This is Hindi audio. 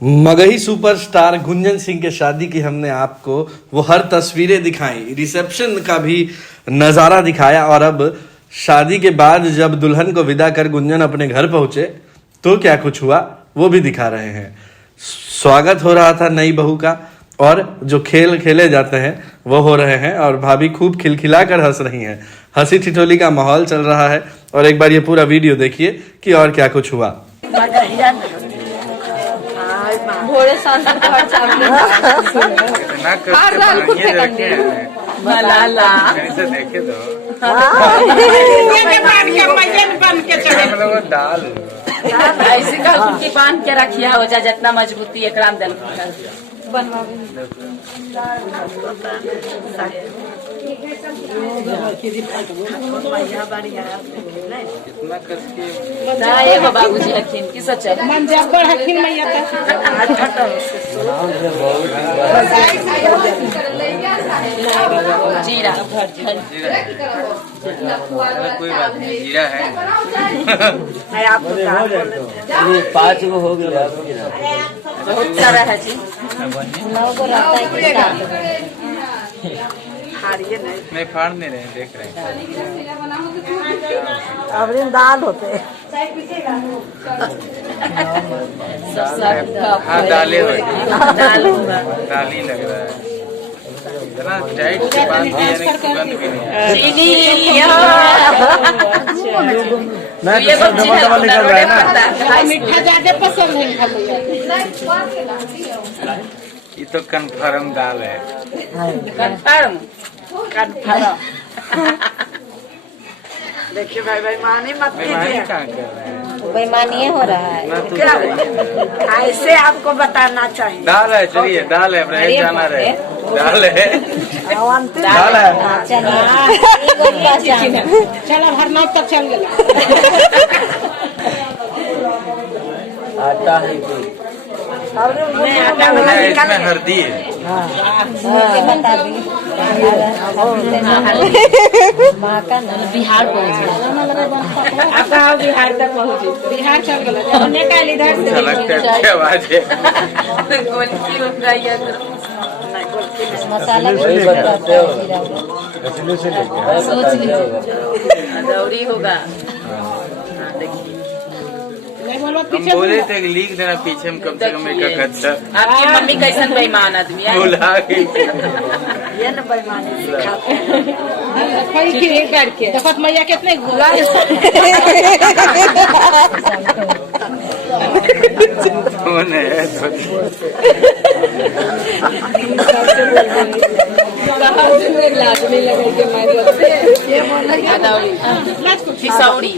मगही सुपरस्टार गुंजन सिंह के शादी की हमने आपको वो हर तस्वीरें दिखाई, रिसेप्शन का भी नज़ारा दिखाया और अब शादी के बाद जब दुल्हन को विदा कर गुंजन अपने घर पहुंचे तो क्या कुछ हुआ वो भी दिखा रहे हैं। स्वागत हो रहा था नई बहू का और जो खेल खेले जाते हैं वो हो रहे हैं और भाभी खूब खिलखिला कर हंस रही हैं। हंसी ठिठोली का माहौल चल रहा है और एक बार ये पूरा वीडियो देखिए कि और क्या कुछ हुआ। घोड़े सांस हर साल खुद से करने मलाला देखे तो बन के चढ़े दाल ऐसे का की बांध के रखिया हो जा जितना मजबूती एकराम दल एगो बाबूजी हकीम की सच जीरा कोई बात नहीं, जीरा है। चलिए 5 गो हो गया। बहुत सारा है जी। 9 गो रहता है। नहीं फाड़ नहीं रहे, देख रहे हैं। अब दाल होते हाँ दालें हो दाल होगा दाल ही लग रहा है। इतना टाइट से बांध दिया है कि सुगंध भी नहीं है। चीनी मैं ये तो डबल डबल निकल रहा है ना। मीठा ज्यादा पसंद है। ये तो कन्फर्म दाल है। कन्फर्म देखिए भाई बेईमानी मत बेईमानी कीजिए। कहाँ कर रहे हैं? बेईमानी हो रहा है। इतना तो ऐसे आपको बताना चाहिए। दाल है, चलिए दाल है, अपना एक जाना रहे। दाल है, दाल है। चलो हर नाप तक चल गया। आटा है कोई। इसमें हल्दी है। बिहार पहुँच बिहार तक पहुँचे बिहार चल गया। निकाल इधर से। झलक करके आवाज है। गोलकी उठ रही है मसाला वही बताते हो। सोच लीजिए दौरी होगा। हम बोले थे कि लिख देना पीछे में कम से कम एक अच्छा। आपकी मम्मी कैसन बेईमान आदमी है। भुला गई। ये न बेईमानी सिखाते हैं। करके देखो मैया कितने घोला कौन है? खिसौड़ी